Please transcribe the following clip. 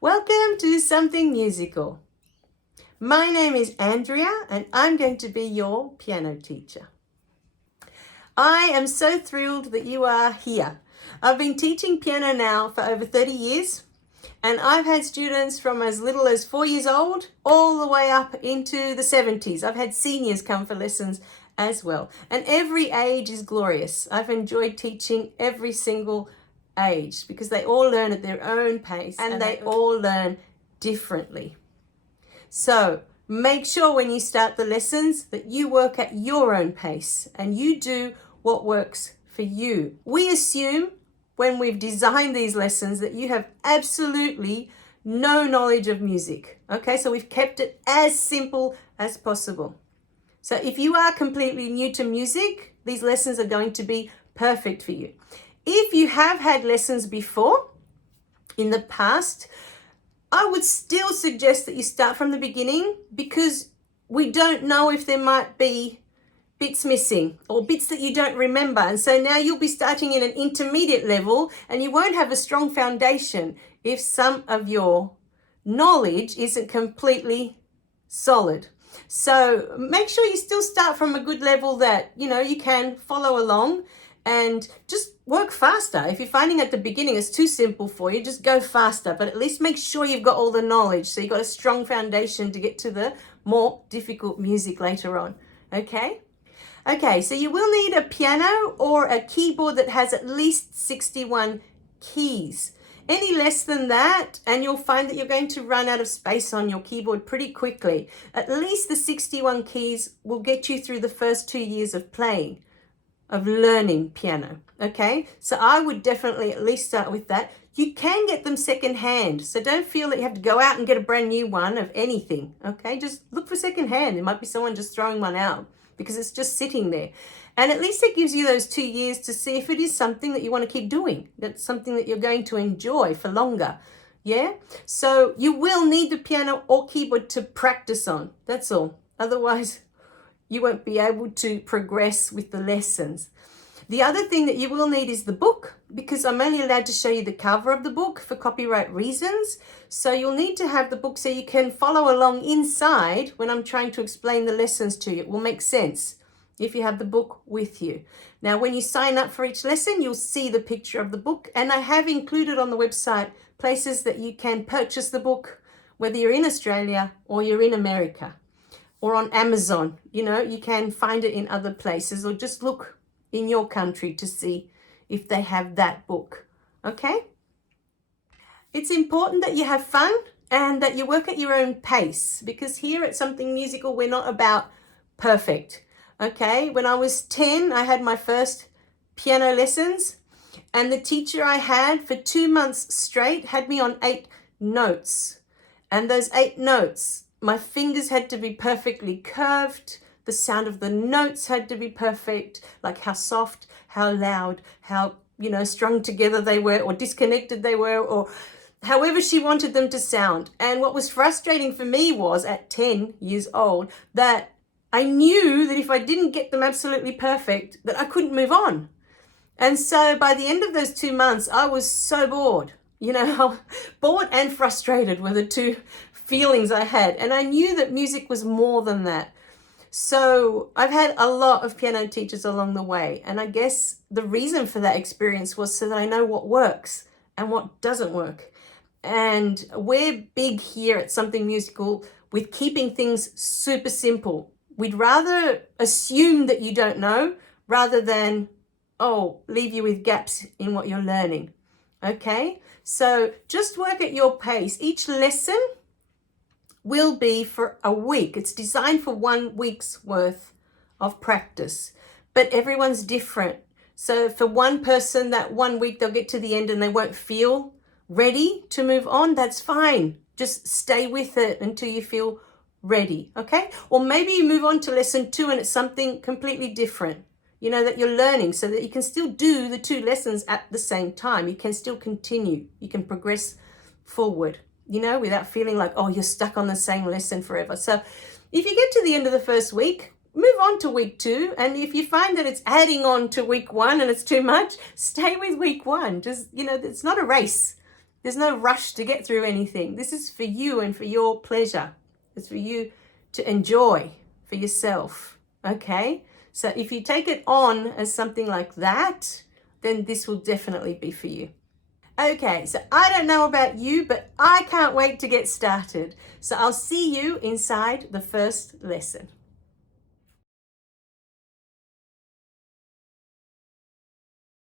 Welcome to Something Musical. My name is Andrea and I'm going to be your piano teacher. I am so thrilled that you are here. I've been teaching piano now for over 30 years and I've had students from as little as 4 years old all the way up into the 70s. I've had seniors come for lessons as well. And every age is glorious. I've enjoyed teaching every single age because they all learn at their own pace and they all learn differently. So make sure when you start the lessons that you work at your own pace and you do what works for you. We assume when we've designed these lessons that you have absolutely no knowledge of music. Okay, so we've kept it as simple as possible. So if you are completely new to music, these lessons are going to be perfect for you. If you have had lessons before, in the past, I would still suggest that you start from the beginning because we don't know if there might be bits missing or bits that you don't remember. And so now you'll be starting in an intermediate level and you won't have a strong foundation if some of your knowledge isn't completely solid. So make sure you still start from a good level that, you can follow along and just work faster. If you're finding at the beginning it's too simple for you, just go faster, but at least make sure you've got all the knowledge so you've got a strong foundation to get to the more difficult music later on. Okay, so you will need a piano or a keyboard that has at least 61 keys. Any less than that, and you'll find that you're going to run out of space on your keyboard pretty quickly. At least the 61 keys will get you through the first 2 years of playing, of learning piano. Okay, so I would definitely at least start with that. You can get them secondhand, so don't feel that you have to go out and get a brand new one of anything. Okay, just look for secondhand. There might be someone just throwing one out because it's just sitting there. And at least it gives you those 2 years to see if it is something that you want to keep doing. That's something that you're going to enjoy for longer. Yeah? So you will need the piano or keyboard to practice on. That's all. Otherwise, you won't be able to progress with the lessons. The other thing that you will need is the book, because I'm only allowed to show you the cover of the book for copyright reasons. So you'll need to have the book so you can follow along inside when I'm trying to explain the lessons to you. It will make sense if you have the book with you. Now, when you sign up for each lesson, you'll see the picture of the book. And I have included on the website places that you can purchase the book, whether you're in Australia or you're in America or on Amazon. You can find it in other places or just look in your country to see if they have that book. Okay? It's important that you have fun and that you work at your own pace, because here at Something Musical, we're not about perfect. Okay, when I was 10, I had my first piano lessons, and the teacher I had for 2 months straight had me on 8 notes. And those 8 notes, my fingers had to be perfectly curved. The sound of the notes had to be perfect, like how soft, how loud, how, strung together they were or disconnected they were, or however she wanted them to sound. And what was frustrating for me was at 10 years old that I knew that if I didn't get them absolutely perfect, that I couldn't move on. And so by the end of those 2 months, I was so bored. Bored and frustrated were the two feelings I had. And I knew that music was more than that. So I've had a lot of piano teachers along the way. And I guess the reason for that experience was so that I know what works and what doesn't work. And we're big here at Something Musical with keeping things super simple. We'd rather assume that you don't know rather than, leave you with gaps in what you're learning. Okay, so just work at your pace. Each lesson will be for a week. It's designed for 1 week's worth of practice, but everyone's different. So for one person, that 1 week, they'll get to the end and they won't feel ready to move on. That's fine. Just stay with it until you feel ready, okay? Or maybe you move on to lesson 2 and it's something completely different, that you're learning, so that you can still do the 2 lessons at the same time. You can still continue. You can progress forward, without feeling like, you're stuck on the same lesson forever. So if you get to the end of the first week, move on to week 2. And if you find that it's adding on to week 1 and it's too much, stay with week 1. Just, it's not a race. There's no rush to get through anything. This is for you and for your pleasure. It's for you to enjoy for yourself. Okay? So if you take it on as something like that, then this will definitely be for you. Okay, so I don't know about you, but I can't wait to get started. So I'll see you inside the first lesson.